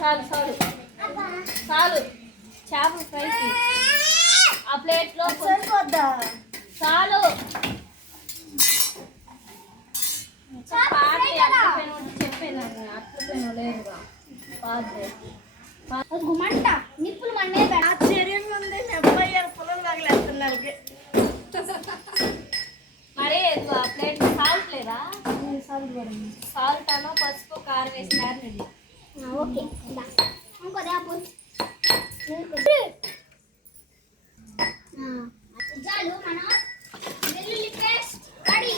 చాలు చాలు చాలు చేప ఫ్రైకి ఆ ప్లేట్లో సరిపోద్దా చాలు చెప్పాను అట్లా లేదుగా మంట నిప్పులు మండే ఆశ్చర్యంగా ఉంది అబ్బాయి పొలం తగలేస్తున్నారు మరి ప్లేట్ సాల్ట్ లేదా సాల్ట్ అనో పసుపు కారం వేసినారు ఓకే చాలు మనం వెల్లుల్లి పేస్ట్ రెడీ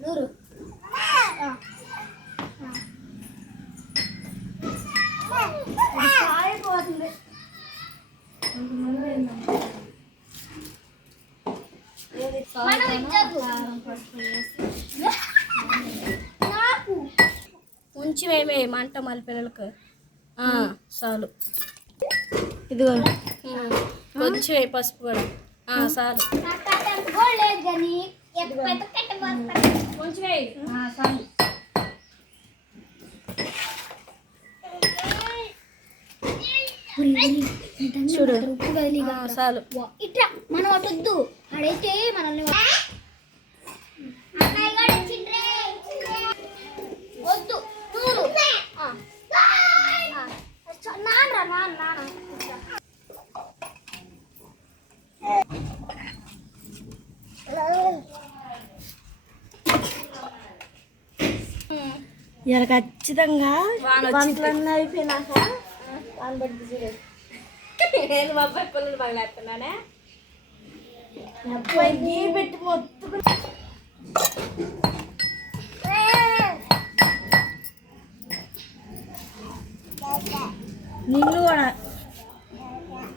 నూరు అయిపోతుంది ఉంచి మేమే మంట మళ్ళీ పిల్లలకు చాలు ఇదిగో కొంచెం పసుపు కూడా చాలు కొంచెం చాలు చూడు చాలు ఇట్లా మనం అటొద్దు అడైతే మనల్ని వద్దు నూరు నాన్న నాన్న ఇలా ఖచ్చితంగా వంటలన్నీ అయిపోయినాక వానబడి చూడు నేను మా అబ్బాయి పిల్లలు బాగలేస్తున్నానే అబ్బాయి నీ పెట్టి మొత్తం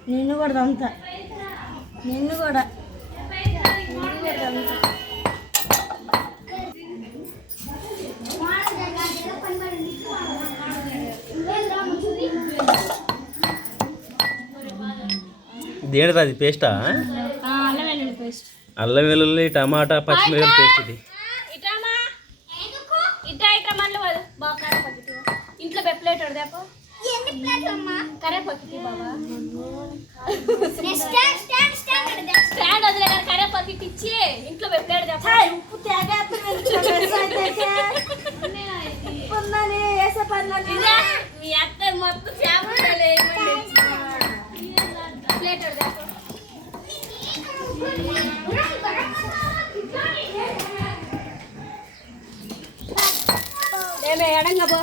నిన్ను కూడా దంతా నిన్ను కూడా దంతా దేనిది అది పేస్టా అల్లం వెల్లుల్లి టమాటా పచ్చిమిరపకాయ పేస్ట్ ఇది ఇంట్లో పెప్పలేట్ కరే పక్కకి బాబా స్టాండ్ వదిలే కరే పక్కకి ఇచ్చి ఇంట్లో పెప్పలేట్ ఉప్పు మీ అత్త మొత్తం ప్లేట్ ఏమే ఎడంగా పో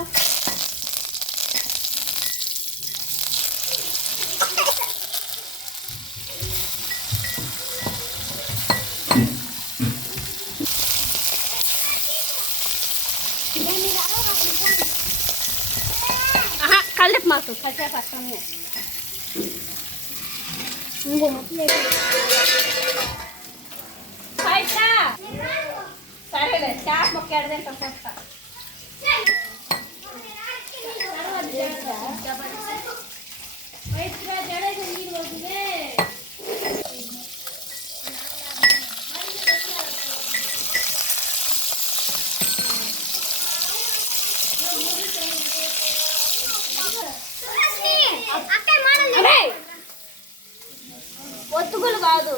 కలిపి మాకు కలిసేపు వస్తాము సరేలే చేప మొక్క ఎడదంటే పోస్తా ఒత్తుకులు కాదు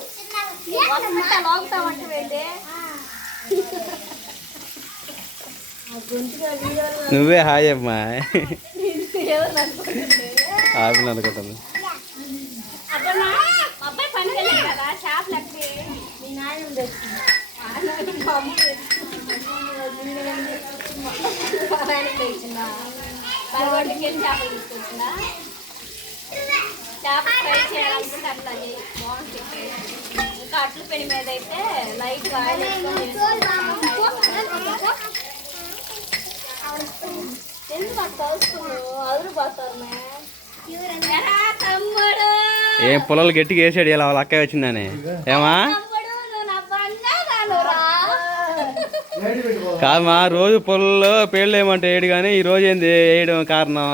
లాగుతామంటే వెళ్ళి నువ్వే హాయ్ అమ్మా ఆపిల్ అనుకుంటుంది అబ్బాయి పనికి వెళ్ళాడు కదా చేపలు ఎక్కడి మీ నాయన తెచ్చిందా పరగొట్టుకి వెళ్ళి చేపలు తీసుకొచ్చిందా చేప ఫ్రై చేయాలనుకుంటే అట్లా బాగుంటుంది ఇంకా అట్లు పెని మీద అయితే లైట్గా ఆయిల్ ఎందుకు అట్లా వస్తున్నావు అదురు పోతారు తమ్ముడు ఏం పొలాలు గట్టిగా వేసాడు ఇలా వాళ్ళ అక్క వచ్చిందని ఏమా కాదమ్మా రోజు పొలంలో పేర్లు ఏమంటే వేయడు కానీ ఈ రోజు ఏంది వేయడం కారణం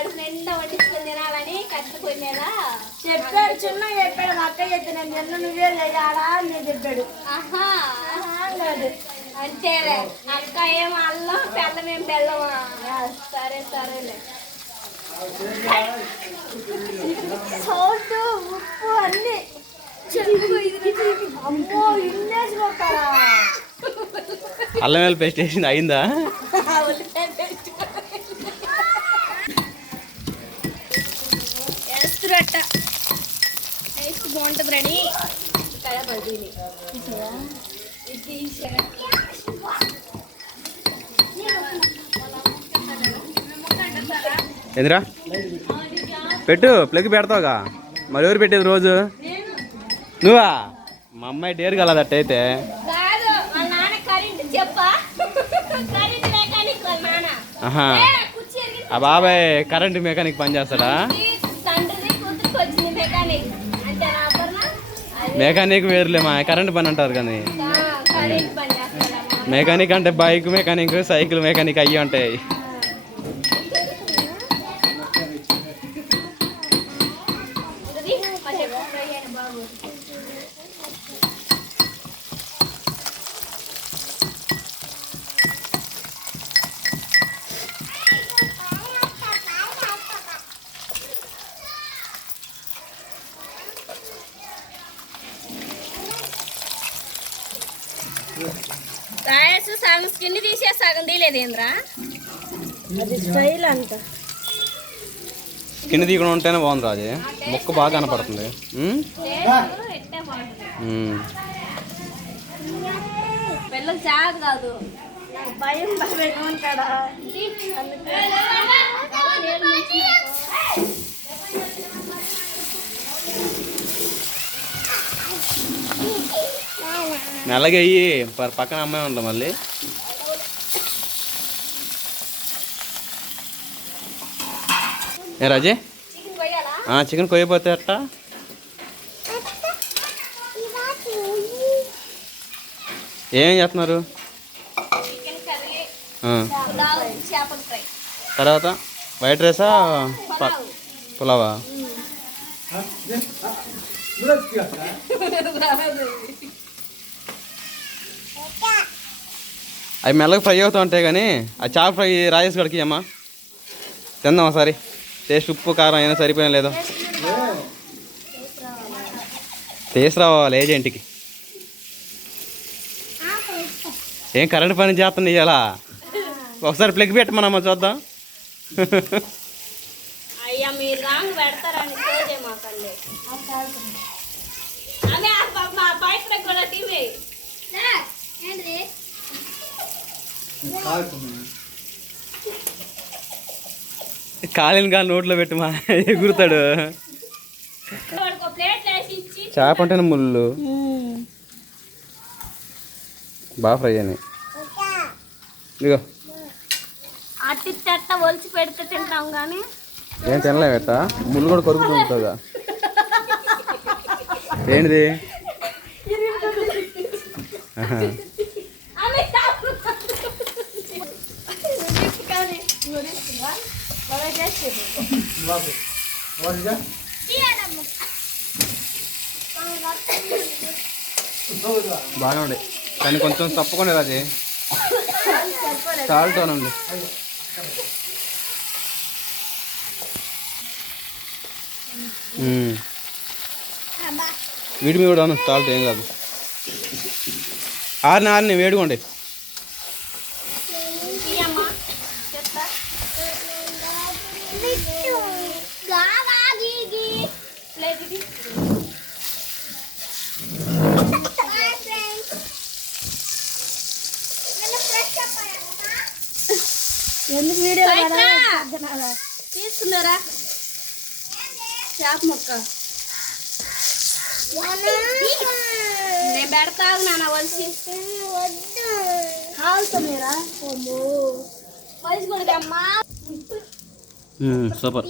కడుపు నిండా వండించుకొని తినాలని కట్ట పొయ్యి మీద చెప్పాడు చిన్న చెప్పాడు మా అక్క చెప్తే నేను నిన్న నువ్వే లేదాడా అని నేను చెప్పాడు. ఆహా లేదు అంతేలే. అక్క ఏం అల్లం బెల్లం ఏం బెల్లమా? సరే సరేలే. సౌట్ ఉప్పు అన్ని అమ్మో ఇన్నేసి కొట్టారా. అల్లం వెల్లుల్లి పేస్ట్ వేసింది అయిందా? వేస్తురట్ట టేస్ట్ బాగుంటుంది. రెడీ కడపడి ఎదురా పెట్టు ప్లగ్ పెడతావుగా. మరి ఎవరు పెట్టేది రోజు? నువ్వా? మా అమ్మాయి డేర్ కలదట్టయితే. కాదు వాళ్ళ నాన్న కరెంట్ చెప్పా. కరెంట్ మెకానిక్ వాళ్ళ నాన్న. ఆహా ఆ బాబాయ్ కరెంట్ మెకానిక్ పని చేస్తాడా? తండ్రిని కూతురికి వచ్చింది మెకానిక్ అంటే నా మెకానిక్ వేరులే మా కరెంట్ పని అంటారు కానీ. కరెంట్ పని చేస్తాడమ్మా. మెకానిక్ అంటే బైక్ మెకానిక్ సైకిల్ మెకానిక్ అయ్యి ఉంటాయి. రాయసు సగం స్కిన్ తీసే సగం తీయలేదేంద్రా? అది స్టైల్ అంట. స్కిన్ తీయకుండా ఉంటేనే బాగుంది రాజు. ముక్క బాగా కనపడుతుంది. పిల్లలు చాలు కాదు భయం భయం ఉంటాడా. మెల్లగా అయ్యి పక్కన అమ్మాయి ఉంటాం మళ్ళీ. ఏ రాజే చికెన్ కొయ్యపోతే అట్ట ఏం చేస్తున్నారు? తర్వాత వైట్ రైసా పులావా? అవి మెల్లగా ఫ్రై అవుతూ ఉంటాయి కానీ ఆ చాప్ ఫ్రై రాజేష్ గడికి అమ్మా తిందాం ఒకసారి. టేస్ట్ ఉప్పు కారం అయినా సరిపోయినా లేదో తీసుకురావాలి ఏజెంట్కి. ఏం కరెంట్ పని చేస్తుంది ఇవాళ. ఒకసారి ప్లగ్ పెట్టమనమ్మా చూద్దాం. అయ్యా మీరు రాంగ్ పెడతారని చూడే మాకండి. అదే మా బయట కూడా టీవీ కాలిన కాలు నోట్లో పెట్టి మా ఎగురుతాడు. చేప అంటేనే ముళ్ళు బాగా ఫ్రై అని. ఇదిగో అట్టి చెట్ట ఒలిచి పెడితే తింటాం కానీ ఏం తినలేట. ముళ్ళు కూడా కొరుకుతుంటుందా? ఏంటిది? బాగానే ఉండే కానీ కొంచెం తప్పకుండా అది సాల్ట్ అనండి. వీడి మీద కూడా సాల్ట్ ఏం కాదు. ఆరిని వేడుకోండి. ఎందుకు వీడియో తీసుకున్నారా చేప ముక్క? నేను పెడతావు నాన్న వలిసి కాలుతున్నారా. వలిసి కూడా అమ్మా సూపర్.